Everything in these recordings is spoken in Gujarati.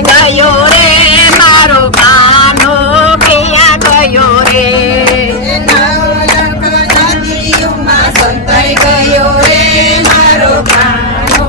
ગયો રે મારો કાનો ક્યાં ગયો રે નવલખ નદીઓમાં સંતાઈ ગયો રે મારો કાનો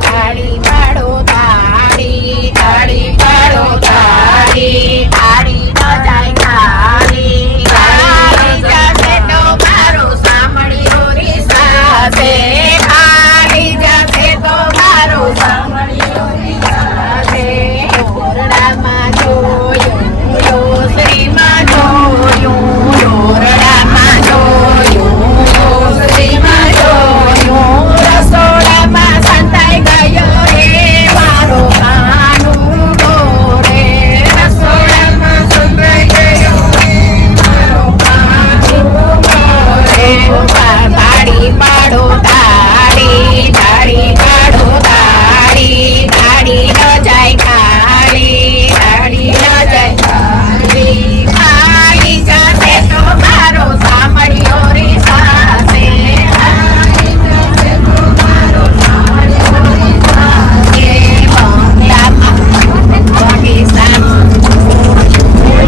તાળી પાડો તાળી તાળી પાડો તાળી તાળી ન જાય ખાલી ખાલી જશે તો મારો સાંભળ્યો રે સાસે ખાલી જશે તો મારો સાંભળ્યો રે સાસે ઓરડામાં જોયું ઓસરીમાં જોયું ઓરડામાં જોયું ઓસરીમાં જોયું રસોડામાં સંતાઈ ગયો રે મારો કાનું રે રસોડામાં સંતાઈ ગયો રે મારો કાનું રે તાળી પાડો તાળી તાળી પાડો તાળી તાળી ન જાય ખાલી તાળી ન જાય ખાલી ખાલી જશે તો મારો સાંભળ્યો રે સાસે ખાલી જશે તો મારો સાંભળ્યો રે સાસે બંગલામાં બગીચામાં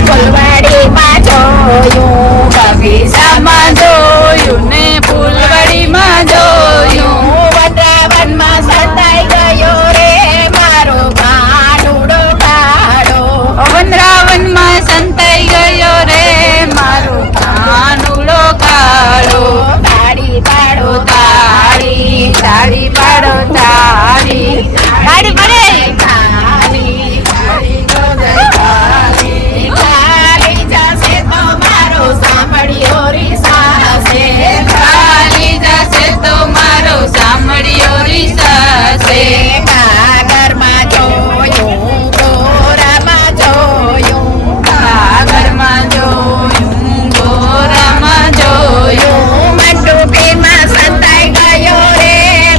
ફૂલવાડીમાં જોયું બગીચામાં જોયું ને ફૂલવાડીમાં જોયું વૃંદાવનમાં સંતાઈ ગયો રે મારો કાનુડો કાળો વૃંદાવનમાં સંતાઈ ગયો રે મારો કાનુડો કાળો તાળી પાડો તાળી તાળી પાડો તાળી તાળી પડે ખાલી ખાલી તો જાય ખાલી ખાલી જશે તો મારો સાંભળ્યો રે સાસે ખાલી જશે તો મારો સાંભળ્યો રે સાસે કાગરમાં જોયું ગોરામાં જોયું કાગરમાં જોયું ગોરામાં જોયું મંડુકીમાં સંતાઈ ગયો રે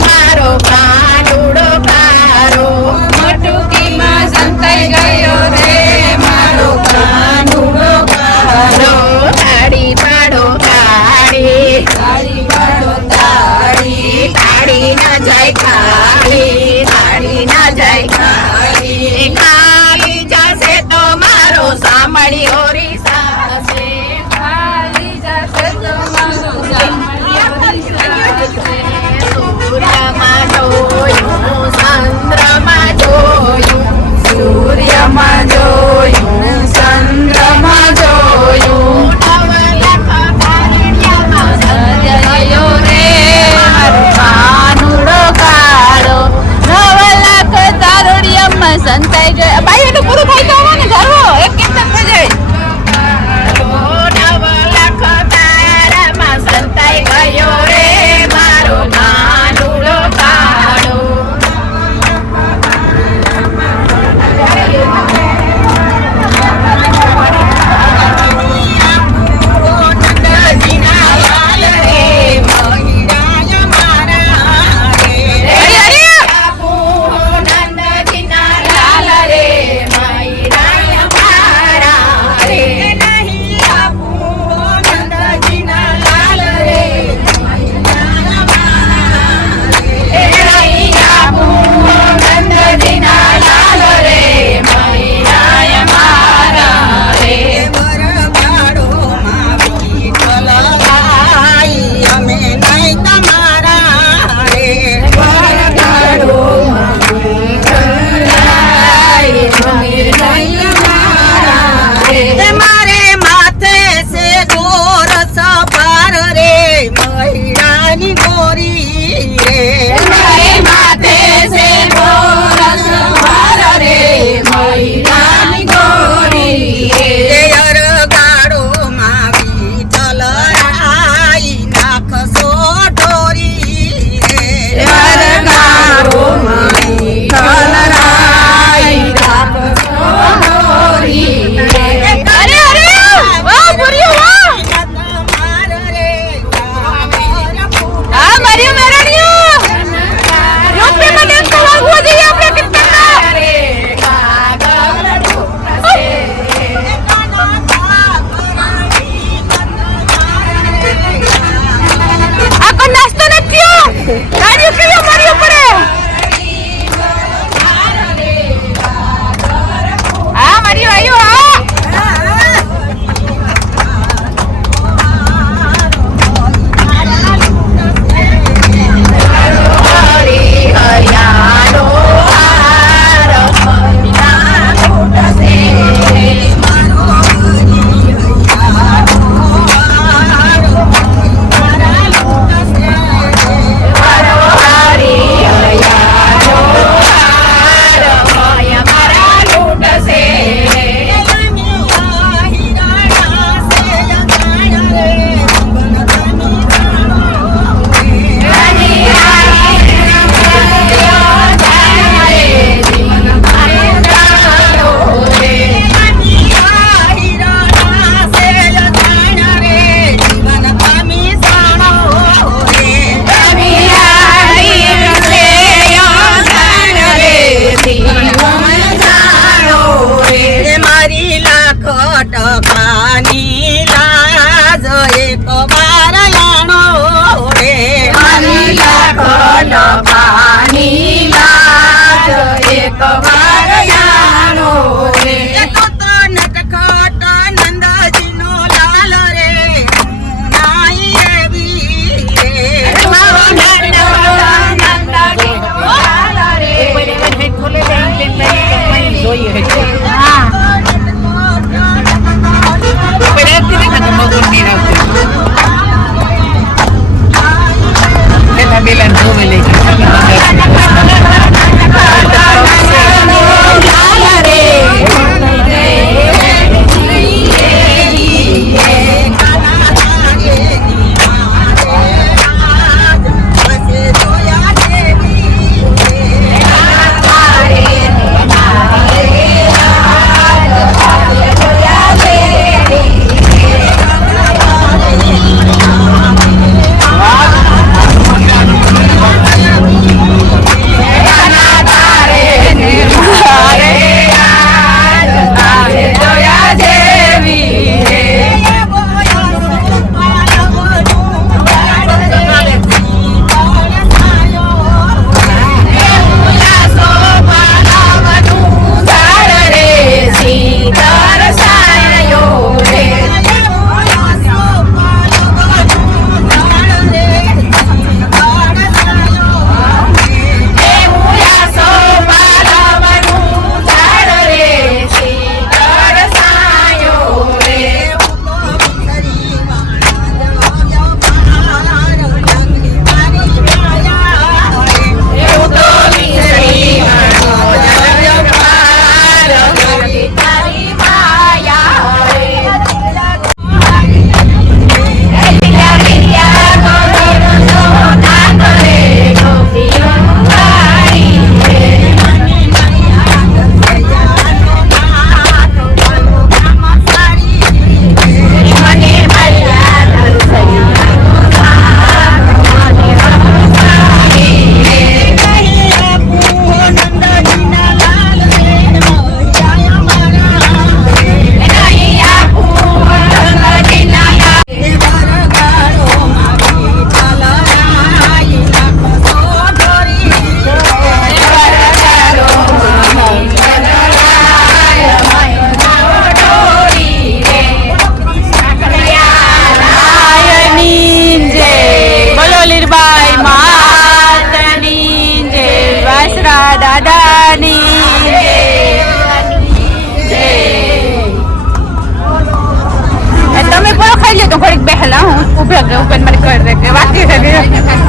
મારો કાનુડો કારો મંડુકીમાં સંતાઈ ગયો રે મારો કાનુડો કારો તાળી પાડો તાળી તાળી પાડો તાળી તાળી ન જાય ખાલી તાળી ન જાય ખાલી ખાલી જશે તો મારો સાંભળ્યો રે સાસે ખાલી જશે તો મારો સાંભળ્યો રે સાસે સૂર્યમાં જોયું ચંદ્રમાં જોયું સૂર્યમાં જોયું ચંદ્રમાં જોયું નવલખ તારણ્યમાં સંતાયો રે મારો કાનુડો કાળો નવલખ તારણ્યમાં સંતાઈ ગયો ભાઈ એટલું પૂરું થાય તો ને ધરવો એક કીર્તન થઈ જાય નવલખ તારામાં સંતાઈ ગયો રે મારો કાનુડો કાળો નંદજીના લાલ રે મહિરાય મારા રે બાપુ નંદજીના લાલ રે મહિરા તો ઘડીક બેહેલા હું ઉભે મને કરી દે કે વાકી છે